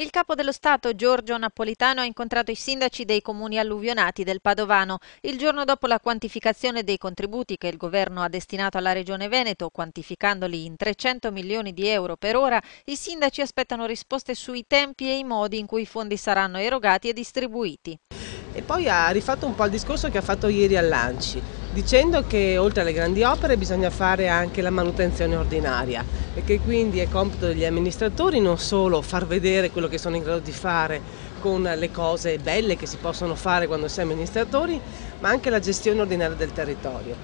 Il capo dello Stato Giorgio Napolitano ha incontrato i sindaci dei comuni alluvionati del Padovano. Il giorno dopo la quantificazione dei contributi che il governo ha destinato alla Regione Veneto, quantificandoli in 300 milioni di euro per ora, i sindaci aspettano risposte sui tempi e i modi in cui i fondi saranno erogati e distribuiti. E poi ha rifatto un po' il discorso che ha fatto ieri all'Anci, dicendo che oltre alle grandi opere bisogna fare anche la manutenzione ordinaria e che quindi è compito degli amministratori non solo far vedere quello che sono in grado di fare con le cose belle che si possono fare quando si è amministratori, ma anche la gestione ordinaria del territorio.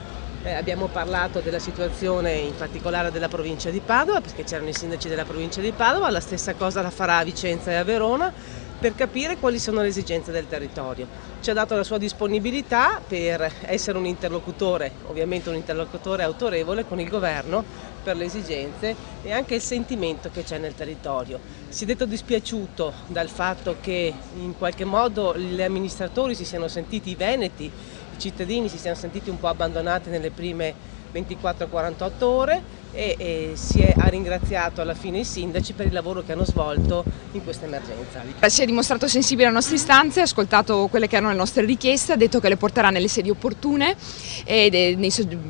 Abbiamo parlato della situazione in particolare della provincia di Padova, perché c'erano i sindaci della provincia di Padova, la stessa cosa la farà a Vicenza e a Verona, per capire quali sono le esigenze del territorio. Ci ha dato la sua disponibilità per essere un interlocutore, ovviamente un interlocutore autorevole con il governo per le esigenze e anche il sentimento che c'è nel territorio. Si è detto dispiaciuto dal fatto che in qualche modo gli amministratori si siano sentiti, i veneti, i cittadini si siano sentiti un po' abbandonati nelle prime 24-48 ore e ha ringraziato alla fine i sindaci per il lavoro che hanno svolto in questa emergenza. Si è dimostrato sensibile alle nostre istanze, ha ascoltato quelle che erano le nostre richieste, ha detto che le porterà nelle sedi opportune e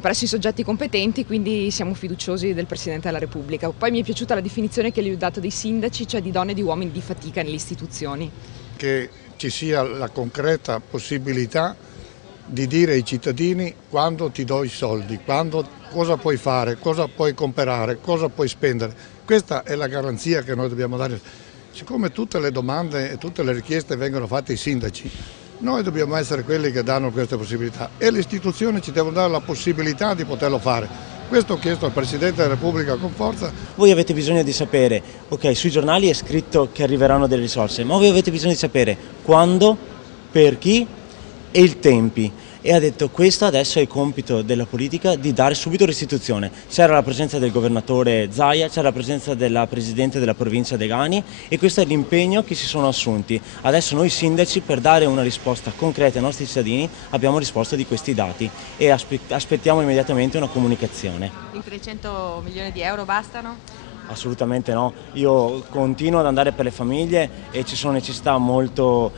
presso i soggetti competenti, quindi siamo fiduciosi del Presidente della Repubblica. Poi mi è piaciuta la definizione che gli ho dato dei sindaci, cioè di donne e di uomini di fatica nelle istituzioni. Che ci sia la concreta possibilità di dire ai cittadini quando ti do i soldi, cosa puoi fare, cosa puoi comprare, cosa puoi spendere. Questa è la garanzia che noi dobbiamo dare. Siccome tutte le domande e tutte le richieste vengono fatte ai sindaci, noi dobbiamo essere quelli che danno queste possibilità e le istituzioni ci devono dare la possibilità di poterlo fare. Questo ho chiesto al Presidente della Repubblica con forza. Voi avete bisogno di sapere, ok, sui giornali è scritto che arriveranno delle risorse, ma voi avete bisogno di sapere quando, per chi e i tempi. E ha detto questo adesso è il compito della politica di dare subito restituzione. C'era la presenza del governatore Zaia, c'era la presenza della presidente della provincia Degani e questo è l'impegno che si sono assunti. Adesso noi sindaci per dare una risposta concreta ai nostri cittadini abbiamo risposto di questi dati e aspettiamo immediatamente una comunicazione. I 300 milioni di euro bastano? Assolutamente no, io continuo ad andare per le famiglie e ci sono necessità molto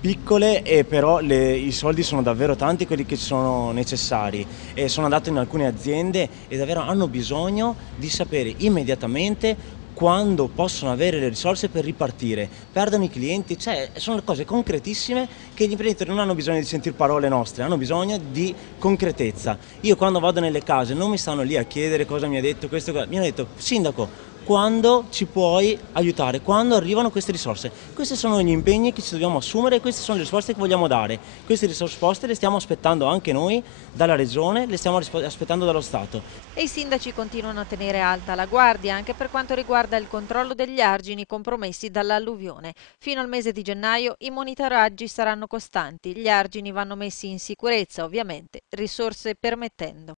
piccole e però i soldi sono davvero tanti quelli che sono necessari e sono andato in alcune aziende e davvero hanno bisogno di sapere immediatamente quando possono avere le risorse per ripartire, perdono i clienti, cioè sono cose concretissime che gli imprenditori non hanno bisogno di sentire parole nostre, hanno bisogno di concretezza. Io quando vado nelle case non mi stanno lì a chiedere cosa mi ha detto questo, mi hanno detto sindaco quando ci puoi aiutare, quando arrivano queste risorse. Questi sono gli impegni che ci dobbiamo assumere e queste sono le risposte che vogliamo dare. Queste risposte le stiamo aspettando anche noi dalla Regione, le stiamo aspettando dallo Stato. E i sindaci continuano a tenere alta la guardia anche per quanto riguarda il controllo degli argini compromessi dall'alluvione. Fino al mese di gennaio i monitoraggi saranno costanti, gli argini vanno messi in sicurezza ovviamente, risorse permettendo.